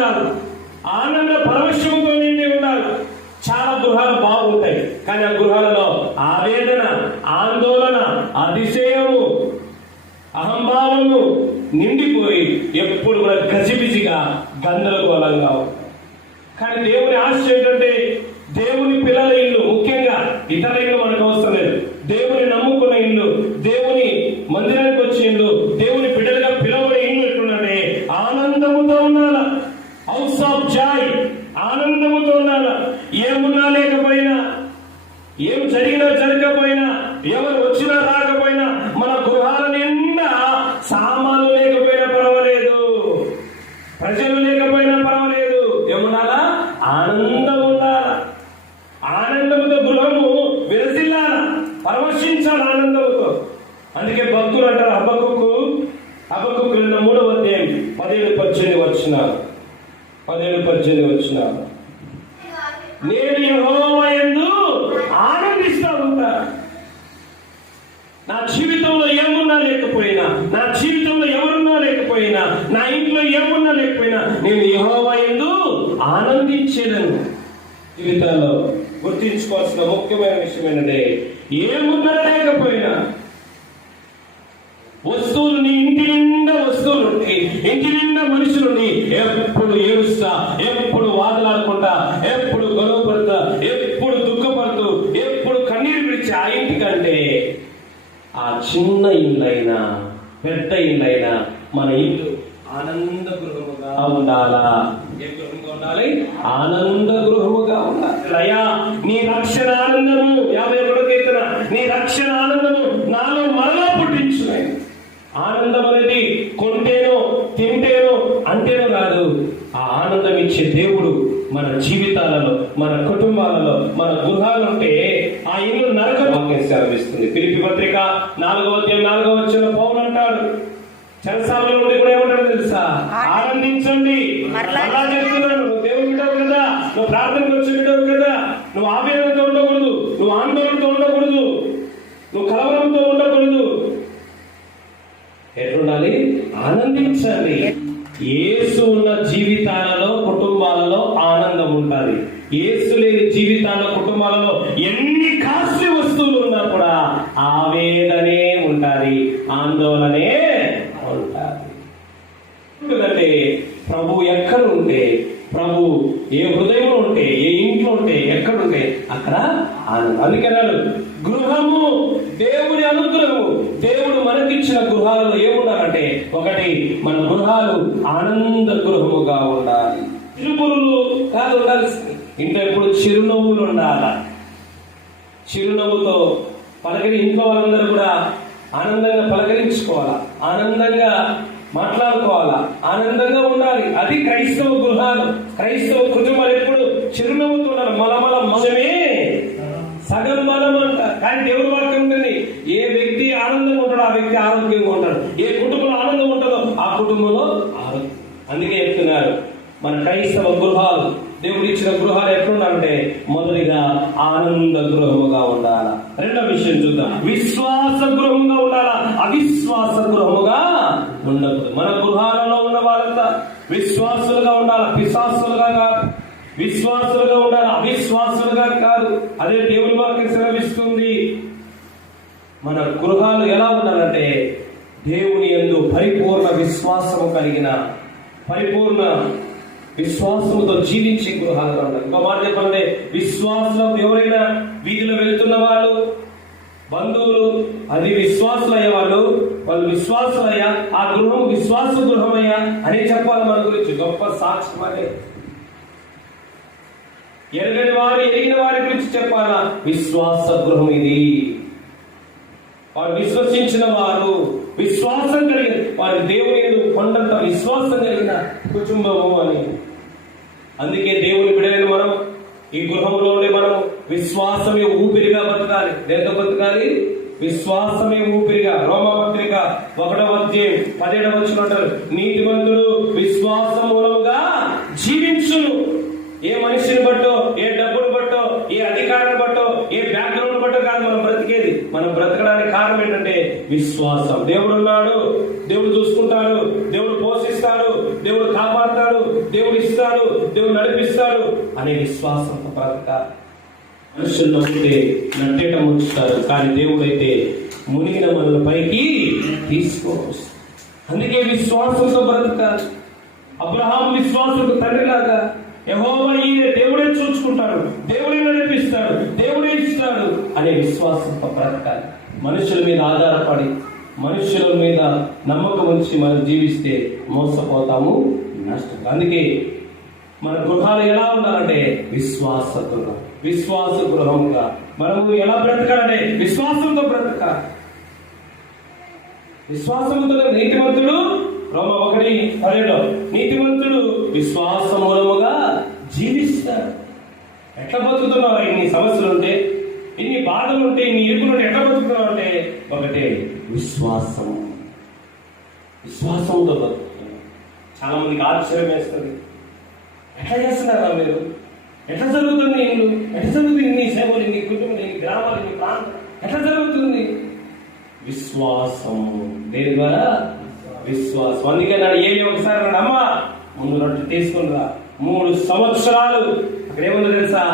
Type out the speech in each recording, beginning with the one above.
ఉన్నారు. ఆనంద పరవశంతో నిండి ఉన్నారు. చాలా గృహాలు బాగుంటాయి. కానీ ఆ గృహాలలో ఆవేదన ఆందోళన అతిశయము అహంభావము నిండిపోయి ఎప్పుడు కూడా గజిబిజిగా గందరగోళంగా కానీ దేవుని ఆశ ఏంటంటే దేవుని పిల్లల ఇల్లు ముఖ్యంగా ఇతర ఇల్లు మనకు అవసరం లేదు దేవుని నమ్ముకున్న ఇల్లు దేవుని మందిరానికి వచ్చే ఇల్లు దేవుని బిడ్డలుగా పిలవబడే ఇల్లు ఎట్లుందంటే ఆనందముతో ఉండాల హౌస్ ఆఫ్ జాయ్ ఆనందముతో ఉండాల ఏమున్నా లేకపోయినా ఏం జరిగినా జరగకపోయినా ఎవరు వచ్చినా రాకపోయినా మన గృహాల నిండా సామాన్లు లేకపోయినా పర్వాలేదు ప్రజలు లేకపోయినా పర్వాలేదు ఏముండాలా ఆనందం ఉండాలా ఆనందముతో గృహము విరసిల్లాల పరవశించాలి ఆనందముతో అందుకే భక్తులు అంటారు హబ్బకు హబ్బకు క్రింద మూడవ అధ్యాయం పదిహేడు పద్దెనిమిది వచ్చిన పదిహేడు పద్దెనిమిది వచ్చిన నేను యెహోవా యందు ఆనందిస్తా ఉంటా. నా జీవితంలో ఏమున్నా లేకపోయినా నా జీవితంలో ఎవరున్నా లేకపోయినా నా ఇంట్లో ఏమున్నా లేకపోయినా నేను యెహోవా ఎందు ఆనందించేదను. జీవితాల్లో గుర్తించుకోవాల్సిన ముఖ్యమైన విషయం ఏంటంటే ఏమున్నా లేకపోయినా వస్తువులు నీ ఇంటి నిండా వస్తువులు ఇంటి నిండా మనుషులు ఎప్పుడు ఏడుస్తా ఎప్పుడు వాదలాడుకుంటా విడిచి ఆ చిన్న ఇల్లైనా పెద్ద ఇల్లైనా మన ఇల్లు ఆనంద గృహముగా ఉండాలా ఉండాలి? ఆనంద గృహముగా ఉండాలి నీ రక్షణ ఆనందము. యాభై ఒకటో కీర్తన. నీ రక్షణ ఆనందము నాలో మరలా పుట్టించు. ఆనందం అనేది కొంటేనో తింటేనో అంటేనో కాదు ఆ ఆనందం ఇచ్చే దేవుడు మన జీవితాలలో మన కుటుంబాలలో మన గృహాలు సెలవిస్తుంది పిలిపి పత్రిక నాలుగవ అధ్యాయం నాలుగవ వచ్చిన పౌలు అంటాడు. చెరసాలలో నుండి కూడా ఏమంటాడు తెలుసా? ఆనందించండి. మరలా చెప్తున్నాను నువ్వు దేవుడు కదా. నువ్వు ప్రార్థనకు వచ్చి వింటావు కదా. నువ్వు ఆవేదనతో ఉండకూడదు. నువ్వు ఆందోళనతో ఉండకూడదు. నువ్వు కలవరంతో ఉండకూడదు. ఎట్లుండాలి? ఆనందించాలి. యేసు ఉన్న జీవితాలలో కుటుంబాలలో ఆనందం ఉంటుంది ఏసు లేని జీవితాల కుటుంబాలలో ఎన్ని కాస్ట్లీ వస్తువులు ఉన్నా కూడా ఆవేదనే ఉండాలి ఆందోళనే ఉండాలి. ఎందుకంటే ప్రభు ఎక్కడ ఉంటే ప్రభు ఏ హృదయంలో ఉంటే ఏ ఇంట్లో ఉంటే ఎక్కడుంటే అక్కడ ఆనందం. గృహము దేవుని అనుగ్రహము. దేవుడు మనకిచ్చిన గృహాలలో ఏముండాలంటే ఒకటి మన గృహాలు ఆనంద గృహముగా ఉండాలి. చిరుపురులు కాదు ఉండాల్సింది ఇంట్లో ఎప్పుడు చిరునవ్వులు ఉండాలా? చిరునవ్వుతో పలకరి ఇంట్లో వాళ్ళందరూ కూడా ఆనందంగా పలకరించుకోవాలా? ఆనందంగా మాట్లాడుకోవాలా? ఆనందంగా ఉండాలి. అది క్రైస్తవ గృహాలు. క్రైస్తవ కుటుంబాలు ఎప్పుడు చిరునవ్వుతో ఉండాలి మలమల మలమే. సగం బలం అంట. కానీ దేవుడి వాక్యం ఉంటుంది. ఏ వ్యక్తి ఆనందంగా ఉంటాడో ఆ వ్యక్తి ఆరోగ్యంగా ఉంటాడు. ఏ కుటుంబంలో ఆనందం ఉంటుందో ఆ కుటుంబంలో ఆరోగ్యం. అందుకే చెప్తున్నారు. మన క్రైస్తవ గృహాలు దేవుడు ఇచ్చిన గృహాలు ఎట్లుందంటే మొదటిగా ఆనంద గృహముగా ఉండాలా. రెండో విషయం చూద్దాం. విశ్వాస గృహముగా ఉండాలా. అవిశ్వాస గృహముగా ఉండకూడదు. మన గృహాలలో ఉన్న వాళ్ళంతా విశ్వాసులుగా ఉండాలా. పిశాసులుగా కాదు. విశ్వాసులుగా ఉండాలి. అవిశ్వాసులుగా కాదు. అదే దేవుడి వాక్యం సెలవిస్తుంది. మన గృహాలు ఎలా ఉండాలంటే దేవుని యందు పరిపూర్ణ విశ్వాసము కలిగిన పరిపూర్ణ విశ్వాసముతో జీవించే గృహాలుగా ఉండాలి ఇంకో మాట చెప్పండి. విశ్వాసం ఎవరైనా వీధిలో వెళుతున్న వాళ్ళు బంధువులు అది విశ్వాసులు అయ్యే వాళ్ళు వాళ్ళు విశ్వాసులయ్యా ఆ గృహం విశ్వాస గృహమయ్యా అని చెప్పాలి మన గురించి. గొప్ప సాక్ష్యం అనే ఎరగని వారు ఎరిగిన వారి గురించి చెప్పాలా? విశ్వాస గృహం ఇది. వారు విశ్వసించిన వారు విశ్వాసం కలిగిన వారి దేవుని కొండంత విశ్వాసం కలిగిన కుటుంబము అని అందుకే దేవుని బిడలైన మనం ఈ గృహంలో ఉండే మనం విశ్వాసమే ఊపిరిగా బతకాలి. దేంతో బతకాలి? విశ్వాసమే ఊపిరిగా. రోమపత్రిక ఒకటవ అధ్యాయం పదిహేడవ వచ్చిన అంటారు నీతిమంతుడు విశ్వాసం మూలముగా జీవించును. ఏ మనిషిని బట్టో ఏ డబ్బును బట్టో ఏ అధికారాన్ని బట్టో ఏ బ్యాక్గ్రౌండ్ బట్టో కాదు మనం బ్రతికేది మనం బ్రతకడానికి కారణం ఏంటంటే విశ్వాసం. దేవుడు ఉన్నాడు దేవుడు చూసుకుంటాడు దేవుడు పోషిస్తాడు దేవుడు కాపాడతాడు దేవుడు ఇస్తాడు దేవుడు నడిపిస్తాడు అనే విశ్వాసం బ్రతకాలి మనుషుల్లో ఉంటే నట్టేట ముంచుతారు కానీ దేవుడైతే మునిగిన మనల పైకి తీసుకోవచ్చు. అందుకే విశ్వాసంతో బ్రతకాలి అబ్రహాం విశ్వాసంతో తండ్రిలాగా యహోవ ఈయన దేవుడే చూసుకుంటాడు దేవుడే నడిపిస్తాడు దేవుడే ఇస్తాడు అనే విశ్వాసంతో బ్రతకాలి మనుషుల మీద ఆధారపడి మనుషుల మీద నమ్మకం ఉంచి మనం జీవిస్తే మోసపోతాము నష్టం. అందుకే మన గృహాలు ఎలా ఉండాలంటే విశ్వాస గృహం విశ్వాస గృహంగా మనము ఎలా బ్రతకాలంటే విశ్వాసంతో బ్రతక విశ్వాసంతో నీతిమంతుడు రోమ ఒకటి పన్నెండు నీతిమంతుడు విశ్వాస మూలముగా జీవిస్తాడు. ఎట్లా బతుకుతున్నావు? ఇన్ని సమస్యలు ఉంటే ఇన్ని బాధలు ఉంటే నీ ఇరుకు ఉంటే ఎట్లా బతుకుతున్నావు అంటే ఒకటే విశ్వాసం విశ్వాసంతో బతుకుతున్నాం. చాలా మందికి ఆశ్చర్యం వేస్తుంది. ఎట్లా చేస్తున్నారా మీరు? ఎట్లా జరుగుతుంది ఇల్లు? ఎట్లా జరుగుతుంది ఇన్ని సేవలు ఇన్ని కుటుంబం నీ గ్రామాలు నీ ప్రాంతం ఎట్లా జరుగుతుంది? విశ్వాసం దేని ద్వారా? విశ్వాసం. అందుకే నాడు ఏమి ఒకసారి అమ్మ అమ్మా ముందు రొట్టె తీసుకునిరా మూడు సంవత్సరాలు. అక్కడ ఏముందో తెలుసా?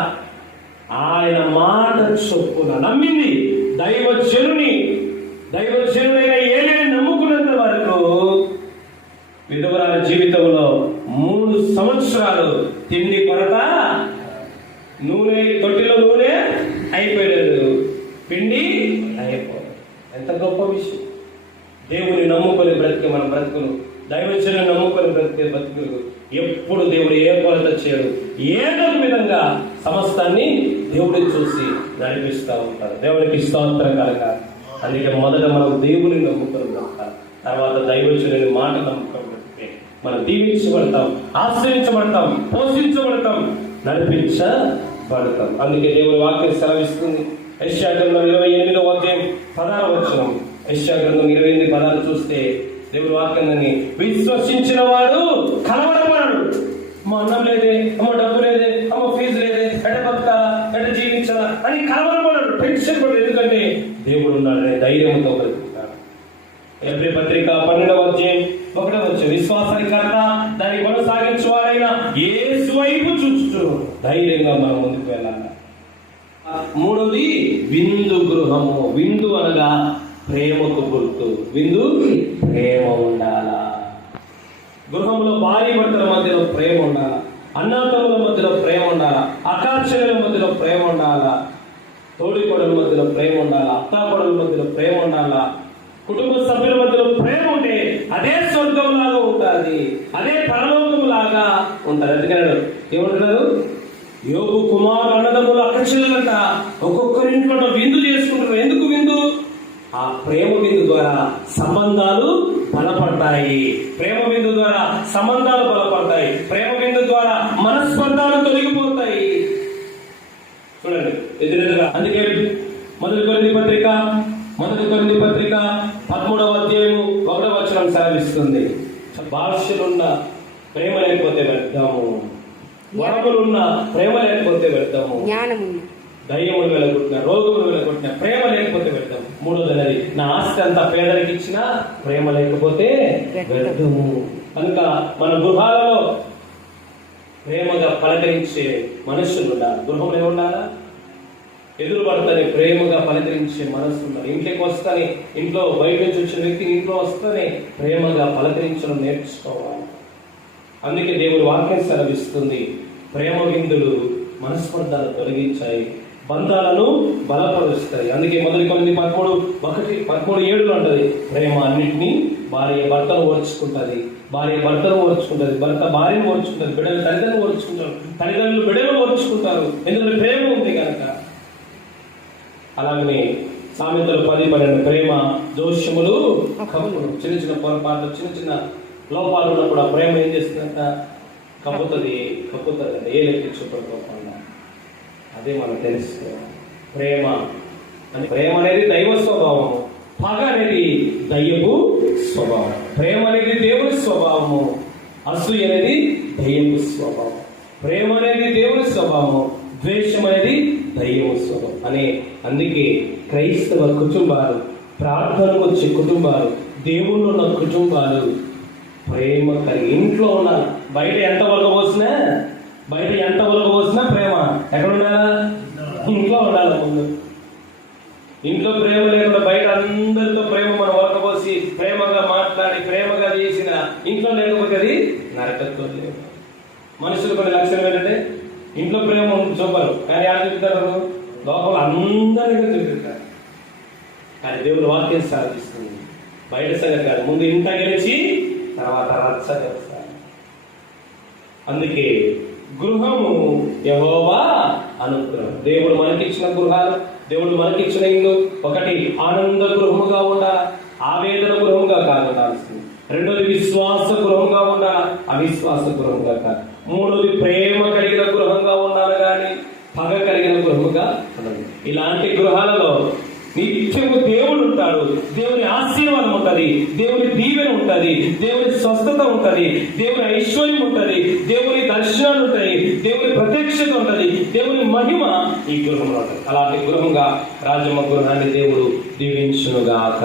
ఆయన మాట చొప్పున నమ్మింది. దైవ చెరుని దైవ చెరునైన ఏలిని నమ్ముకున్నంత వరకు విధవరాల జీవితంలో మూడు సంవత్సరాలు తిండి కొరత నూనె తొట్టిలో నూనె అయిపోయాడు పిండి అయిపోయాడు ఎంత గొప్ప విషయం. దేవుని నమ్ముకొని బ్రతికే మన బ్రతుకులు దైవచర్యను నమ్ముకొని బ్రతికే బ్రతుకులు ఎప్పుడు దేవుడు ఏ కొరత చేయడు. ఏదో విధంగా సమస్తాన్ని దేవుడిని చూసి నడిపిస్తూ ఉంటారు. దేవునికి స్తోత్రం అందుకే మొదట మనం దేవుని నమ్ముకొని బ్రతకాలి తర్వాత దైవచుని మాట నమ్ముకొని బ్రతికే మనం దీవించబడతాం ఆశ్రయించబడతాం పోషించబడతాం నడిపించబడతాం. అందుకే దేవుని వాక్యం సెలవిస్తుంది. యెషయా గ్రంథం ఇరవై ఎనిమిదో అధ్యాయం పదాలు వచ్చిన యెషయా గ్రంథం ఇరవై ఎనిమిది పదాలు చూస్తే దేవుని వాక్యాన్ని విశ్వసించిన వాడు కలవడమాడు మా అన్నం లేదే అమ్మ డబ్బు లేదే కలవరపడడు టెన్షన్ ఎందుకంటే దేవుడు ఉన్నాడనే ధైర్యంతో బ్రతుకుతాడు. ఎబ్రి పత్రిక పన్నెండవ అధ్యాయం ఒకటవ వచ్చి విశ్వాసానికి కర్త దాన్ని కొనసాగించు వారైనా యేసు వైపు చూస్తూ ధైర్యంగా మనం ముందుకు వెళ్ళాలి. మూడవది విందు గృహము. విందు అనగా ప్రేమకు గుర్తు. విందు ప్రేమ ఉండాలా? గృహంలో భార్య భర్తల మధ్యలో ప్రేమ ఉండాలా? అన్నాతముల మధ్యలో ప్రేమ ఉండాలా? అకాక్షల మధ్యలో ప్రేమ ఉండాలా? తోడికోడల మధ్యలో ప్రేమ ఉండాలా? అత్తా కొడల మధ్యలో ప్రేమ ఉండాలా? కుటుంబ సభ్యుల మధ్యలో ప్రేమ ఉంటే అదే స్వర్గం లాగా ఉంటుంది అదే పరలోకం లాగా ఉంటారు అందుకని ఏమంటున్నారు? యోగు కుమారు అన్నదమ్ములు అక్కచెల్లెలంట ఒక్కొక్కరింట్లో విందు చేసుకుంటారు. ఎందుకు విందు? ఆ ప్రేమ విందు ద్వారా సంబంధాలు బలపడతాయి ప్రేమ విందు ద్వారా సంబంధాలు బలపడతాయి ప్రేమ విందు ద్వారా మనస్పర్ధాలు తొలగిపోతాయి చూడండి ఎదురెదురుగా అందుకే మొదటి కొరింది పత్రిక మొదటి కొరింది పత్రిక పదమూడవ అధ్యాయము ఒకటవ వచనం సెలవిస్తుంది. భాషలున్న ప్రేమ లేకపోతే వ్యర్థము. వరములున్న ప్రేమ లేకపోతే వ్యర్థము దయ్యములు వెళ్ళగొట్టిన రోగములు వెళ్ళగొట్టిన ప్రేమ లేకపోతే వ్యర్థం మూడోది అనేది నా ఆస్తి అంతా పేదలకు ఇచ్చినా ప్రేమ లేకపోతే వ్యర్థము. కనుక మన గృహాలలో ప్రేమగా పలకరించే మనుషులు ఉండాలి గృహంలో ఉండాలా ఎదురుపడతానే ప్రేమగా పలకరించే మనసు ఉండాలి ఇంట్లోకి వస్తానే ఇంట్లో బయట నుంచి వచ్చిన వ్యక్తి ఇంట్లో వస్తానే ప్రేమగా పలకరించడం నేర్చుకోవాలి. అందుకే దేవుడు వాక్యం సెలవిస్తుంది ప్రేమ విందులు మనస్పర్ధాలు తొలగించాయి బంధాలను బలపరుస్తాయి. అందుకే మొదటి కొన్ని పదమూడు ఒకటి పదమూడు ఏడులు అంటది ప్రేమ అన్నింటినీ భార్య భర్తను ఓర్చుకుంటుంది భార్య భర్తను ఓర్చుకుంటుంది భర్త భార్యను ఓర్చుకుంటుంది బిడ్డలు తల్లిదండ్రులు ఓర్చుకుంటారు తల్లిదండ్రులు బిడ్డలు ఓర్చుకుంటారు. ఎందుకంటే ప్రేమ ఉంది కనుక అలాగనే సామెతలు పది పన్నెండు ప్రేమ దోషములు కప్పులు. చిన్న చిన్న పొరపాట్లు చిన్న చిన్న లోపాలు ఉన్నా కూడా ప్రేమ ఏం చేస్తుందంట? కప్పుతుంది కప్పుతుంది ఏ లెక్కించుకోకుండా అదే మనం తెలుసుకోవాలి ప్రేమ అని ప్రేమ అనేది దైవ స్వభావం. పగ అనేది దయ్యపు స్వభావం. ప్రేమ అనేది దేవుని స్వభావము. అసూయ అనేది దయ్యపు స్వభావం. ప్రేమ అనేది దేవుని స్వభావము ద్వేషం అనేది దయ్యపు అనే అందుకే క్రైస్తవ కుటుంబాలు ప్రార్థనకు వచ్చే కుటుంబాలు దేవుళ్ళు ఉన్న కుటుంబాలు ప్రేమ కలిగి ఇంట్లో ఉండాలి. బయట ఎంత వరకు పోసినా బయట ఎంత వరకు పోసినా ప్రేమ. ఎక్కడ ఉండాలా? ఇంట్లో ఉండాలి ముందు. ఇంట్లో ప్రేమ లేకుండా బయట అందరితో ప్రేమ మనం పోసి ప్రేమగా మాట్లాడి ప్రేమగా చేసిన ఇంట్లో లేకపోతే అది నరకత్వం లేదు. మనుషులు కొన్ని లక్షణం ఏంటంటే ఇంట్లో ప్రేమ చూపరు. కానీ ఎలా చూపుతారు? లోపల అందరిగా చూపిస్తారు కానీ దేవుడు వాక్యం సాధిస్తుంది. బయట సంగతి కాదు. ముందు ఇంత గెలిచి తర్వాత రచ్చ గెలుస్తారు అందుకే గృహము యహోవా అనుగ్రహం. దేవుడు మనకిచ్చిన గృహాలు దేవుడు మనకిచ్చిన ఇల్లు ఒకటి ఆనంద గృహముగా ఉండాలి ఆవేదన గృహముగా కాదు రెండోది విశ్వాస గృహంగా ఉండాలి అవిశ్వాస గృహంగా కాదు. మూడోది ప్రేమ కలిగిన గృహంగా ఉండాలి కానీ పగ కలిగిన గృహంగా ఉండదు. ఇలాంటి గృహాలలో నిత్యము దేవుడు ఉంటాడు. దేవుని ఆశీర్వాదం ఉంటుంది. దేవుని దీవెన ఉంటుంది. దేవుని స్వస్థత ఉంటుంది. దేవుని ఐశ్వర్యం ఉంటుంది. దేవుని దర్శనాలు ఉంటాయి. దేవుని ప్రత్యక్షత ఉంటుంది. దేవుని మహిమ ఈ గృహంలో ఉంటుంది. అలాంటి గృహంగా రాజమ్మ గృహాన్ని దేవుడు దీవించునుగాక.